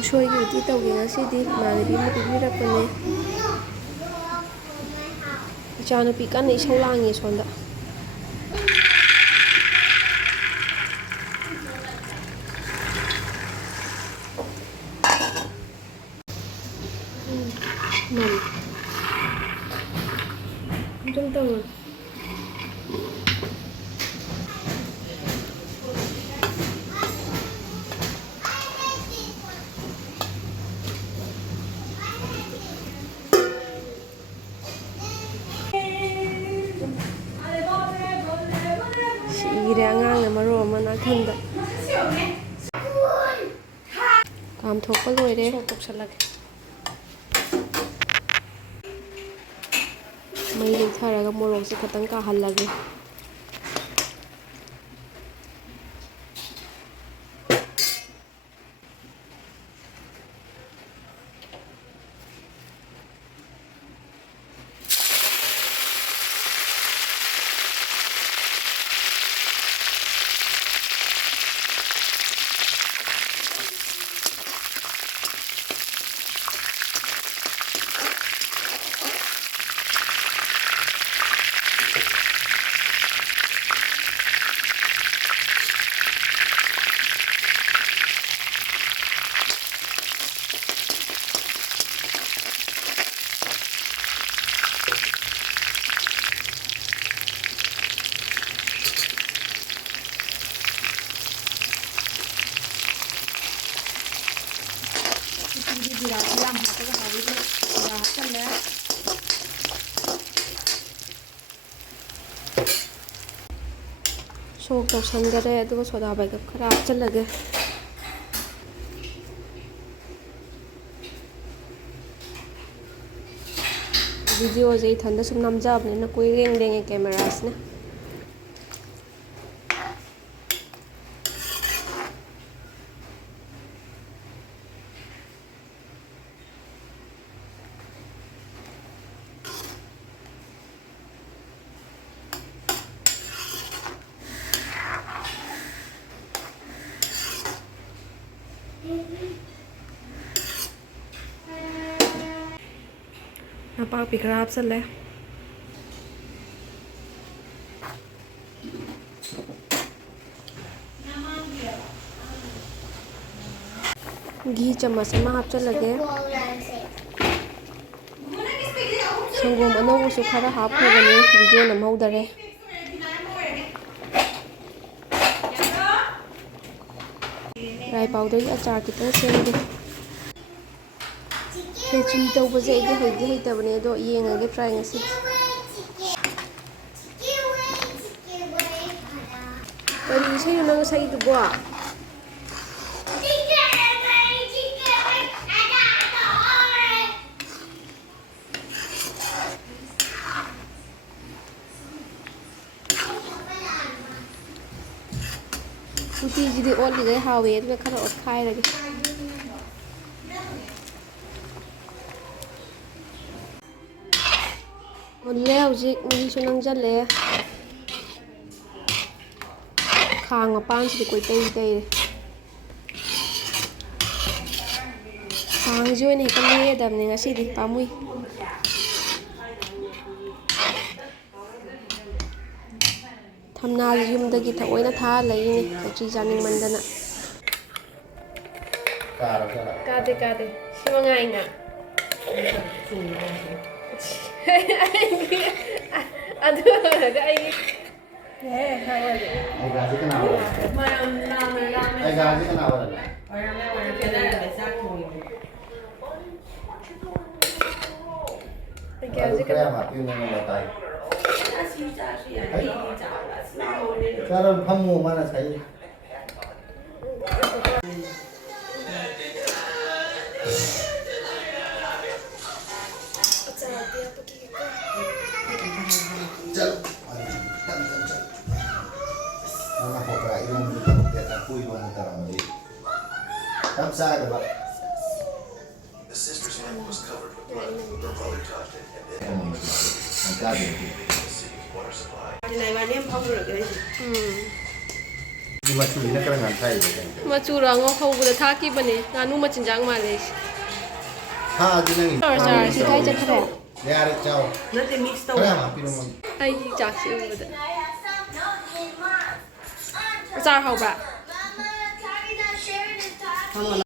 ꯎꯁꯣꯏꯒꯤ ꯎꯇꯤ ꯇꯧꯒꯦ ꯉꯁꯤꯗꯤ ꯏꯃꯥꯟꯅꯕꯤ ꯑꯃ ꯄꯤꯕꯤꯔꯛꯄꯅꯦ ꯏꯆꯥꯅꯨꯄꯤ ꯀꯟꯅ ꯏꯁꯧ ꯂꯥꯡꯉꯤ ꯁꯣꯝꯗ 좀 더 시기래 아ꯉꯥꯡꯅ ꯃꯔꯣꯜ ꯑꯃ ꯅꯥꯀꯟꯗ ꯀꯥꯝꯊꯣꯛꯄ ꯂꯣꯏꯔꯦ ꯁꯣꯛ ꯇꯧꯁꯜꯂꯒꯦ ꯃꯩ ꯂꯩꯊꯔꯒ ꯃꯣꯔꯣꯛꯁꯦ ꯈꯤꯇꯪ ꯀꯥꯍꯜꯂꯒꯦ ꯁꯣꯛ ꯇꯧꯁꯟꯈꯔꯦ ꯑꯗꯨꯒ ꯁꯣꯗꯥ ꯕꯥꯏꯒꯞ ꯈꯔ ꯍꯥꯞꯆꯤꯜꯂꯒꯦ ꯚꯤꯗꯤꯑꯣꯁꯦ ꯏꯊꯟꯗ ꯁꯨꯝ ꯅꯝꯖꯕꯅꯤꯅ ꯀꯨꯏꯔꯦꯡ ꯂꯦꯡꯉꯦ ꯀꯦꯃꯦꯔꯥꯁꯤꯅ ꯅꯄꯥꯛꯄꯤ ꯈꯔ ꯍꯥꯞꯆꯜꯂꯦ ꯘꯤ ꯆꯃꯆ ꯑꯃ ꯍꯥꯞꯆꯜꯂꯒꯦ ꯁꯪꯒꯣꯝ ꯑꯅꯧꯕꯁꯨ ꯈꯔ ꯍꯥꯞꯈ꯭ꯔꯕꯅꯤ ꯚꯤꯗꯤꯑꯣ ꯅꯝꯍꯧꯗꯔꯦ ꯔꯥꯏ ꯄꯥꯎꯗꯔꯒꯤ ꯑꯆꯥꯔ ꯈꯤꯇꯪ ꯁꯦꯝꯒꯦ ꯈꯦꯆꯤ ꯇꯧꯕꯁꯦ ꯑꯩꯗꯤ ꯍꯩꯗꯤ ꯍꯩꯇꯕꯅꯦ ꯑꯗꯣ ꯌꯦꯡꯉꯒꯦ ꯇ꯭ꯔꯥꯏ ꯉꯁꯤꯗꯤ ꯀꯔꯤ ꯏꯁꯩꯅꯣ ꯅꯪ ꯁꯛꯏꯗꯨꯕꯣ ꯎꯇꯤꯁꯤꯗꯤ ꯑꯣꯠꯂꯤꯈꯩ ꯍꯥꯎꯋꯦ ꯑꯗꯨꯅ ꯈꯔ ꯑꯣꯠꯈꯥꯏꯔꯒꯦ ꯃꯨꯜꯂꯦ ꯍꯧꯖꯤꯛ ꯃꯍꯤꯁꯨ ꯅꯪꯁꯤꯜꯂꯦ ꯈꯥꯡ ꯃꯄꯥꯟꯁꯤꯗꯤ ꯀꯣꯏꯇꯩ ꯇꯩꯔꯦ ꯈꯥꯡꯁꯤ ꯑꯣꯏꯅ ꯍꯦꯛꯇ ꯃꯦꯠꯗꯕꯅꯦ ꯉꯁꯤꯗꯤ ꯄꯥꯝꯃꯨꯏ ꯊꯝꯅꯥꯁꯤ ꯌꯨꯝꯗꯒꯤ ꯊꯑꯣꯏꯅ ꯊꯥꯍꯜꯂꯛꯏꯅꯦ ꯈꯦꯆꯤ ꯆꯥꯅꯤꯡꯃꯟꯗꯅ ꯀꯥꯗꯦ ꯀꯥꯗꯦ ꯁꯤ ꯃꯉꯥꯏꯅ ꯑꯗꯨ ꯑꯣꯏꯔꯒ ꯑꯩꯒꯤ ꯃꯆꯨꯁꯤꯅ ꯈꯔ ꯉꯥꯟꯊꯥꯏꯕ ꯃꯆꯨꯔꯣ ꯉꯧꯍꯧꯕꯗ ꯊꯥꯛꯈꯤꯕꯅꯦ ꯉꯥꯅꯨ ꯃꯆꯤꯟꯖꯥꯛ ꯃꯥꯜꯂꯦ ꯊꯥꯗꯤ ꯅꯪ ꯆꯥꯔꯁꯤ ꯀꯥꯏ ꯆꯠꯈ꯭ꯔꯦ ꯌꯥꯔꯦ ꯆꯥꯎ ꯅꯠꯇꯦ ꯃꯤꯛꯁ ꯇꯧ ꯈꯔ ꯍꯥꯞꯄꯤꯔꯝꯃꯣ ꯑꯩꯒꯤ ꯆꯥꯛꯁꯤ ꯎꯕꯗ ꯑꯆꯥꯔ ꯍꯧꯕ꯭ꯔꯥ